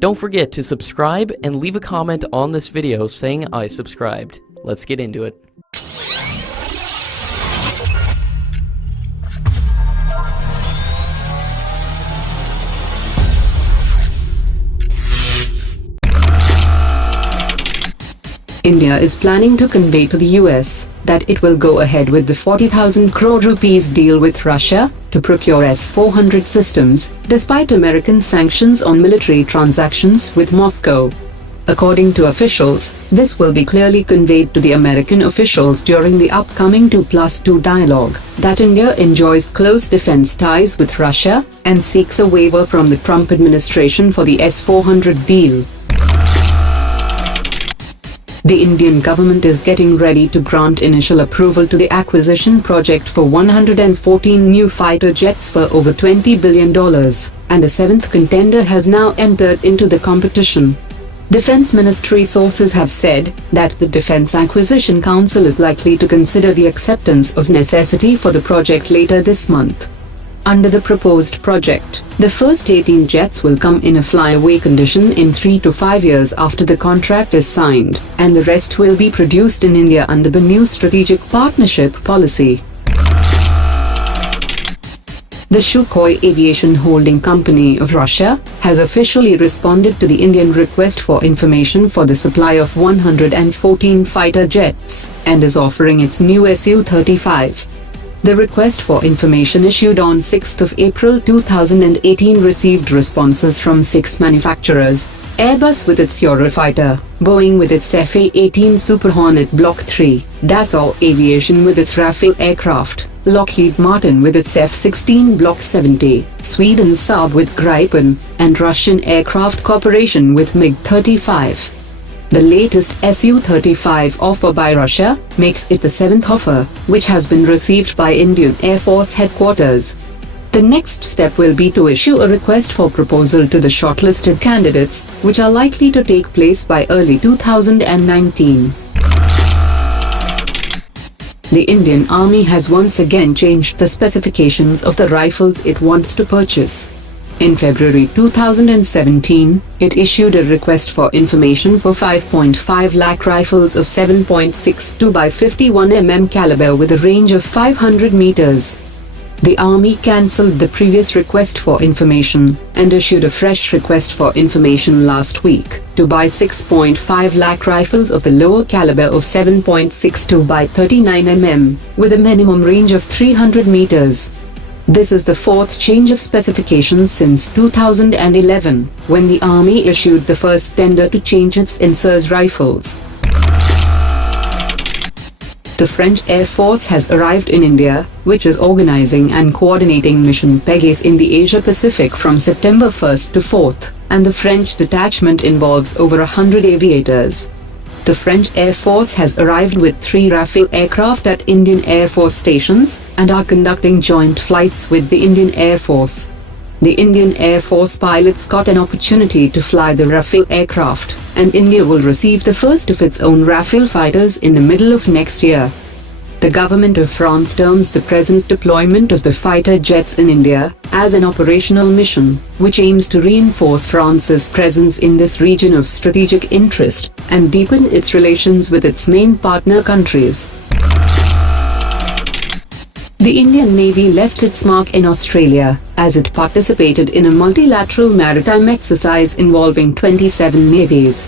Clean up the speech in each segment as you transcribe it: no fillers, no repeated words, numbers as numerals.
Don't forget to subscribe and leave a comment on this video saying I subscribed. Let's get into it. India is planning to convey to the US that it will go ahead with the 40,000 crore rupees deal with Russia to procure S-400 systems, despite American sanctions on military transactions with Moscow. According to officials, this will be clearly conveyed to the American officials during the upcoming 2+2 dialogue, that India enjoys close defense ties with Russia and seeks a waiver from the Trump administration for the S-400 deal. The Indian government is getting ready to grant initial approval to the acquisition project for 114 new fighter jets for over $20 billion, and a seventh contender has now entered into the competition. Defense Ministry sources have said that the Defense Acquisition Council is likely to consider the acceptance of necessity for the project later this month. Under the proposed project, the first 18 jets will come in a flyaway condition in 3 to 5 years after the contract is signed, and the rest will be produced in India under the new Strategic Partnership Policy. The Sukhoi Aviation Holding Company of Russia has officially responded to the Indian request for information for the supply of 114 fighter jets, and is offering its new Su-35. The request for information issued on 6 April 2018 received responses from 6 manufacturers: Airbus with its Eurofighter, Boeing with its F/A-18 Super Hornet Block 3, Dassault Aviation with its Rafale aircraft, Lockheed Martin with its F-16 Block 70, Sweden's Saab with Gripen, and Russian Aircraft Corporation with MiG-35. The latest Su-35 offer by Russia makes it the 7th offer, which has been received by Indian Air Force headquarters. The next step will be to issue a request for proposal to the shortlisted candidates, which are likely to take place by early 2019. The Indian Army has once again changed the specifications of the rifles it wants to purchase. In February 2017, it issued a request for information for 5.5 lakh rifles of 7.62 by 51 mm caliber with a range of 500 meters. The Army cancelled the previous request for information and issued a fresh request for information last week to buy 6.5 lakh rifles of the lower caliber of 7.62 by 39 mm with a minimum range of 300 meters. This is the fourth change of specifications since 2011, when the Army issued the first tender to change its INSAS rifles. The French Air Force has arrived in India, which is organizing and coordinating Mission Pegasus in the Asia-Pacific from September 1st to 4th, and the French detachment involves over 100 aviators. The French Air Force has arrived with 3 Rafale aircraft at Indian Air Force stations and are conducting joint flights with the Indian Air Force. The Indian Air Force pilots got an opportunity to fly the Rafale aircraft, and India will receive the first of its own Rafale fighters in the middle of next year. The government of France terms the present deployment of the fighter jets in India as an operational mission, which aims to reinforce France's presence in this region of strategic interest and deepen its relations with its main partner countries. The Indian Navy left its mark in Australia as it participated in a multilateral maritime exercise involving 27 navies.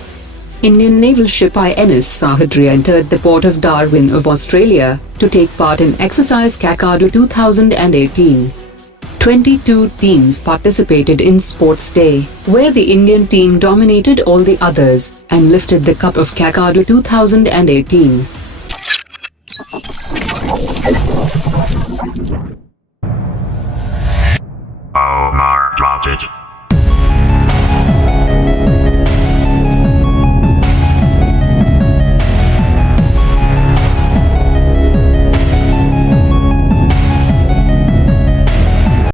Indian naval ship INS Sahyadri entered the port of Darwin of Australia to take part in Exercise Kakadu 2018. 22 teams participated in Sports Day, where the Indian team dominated all the others and lifted the cup of Kakadu 2018.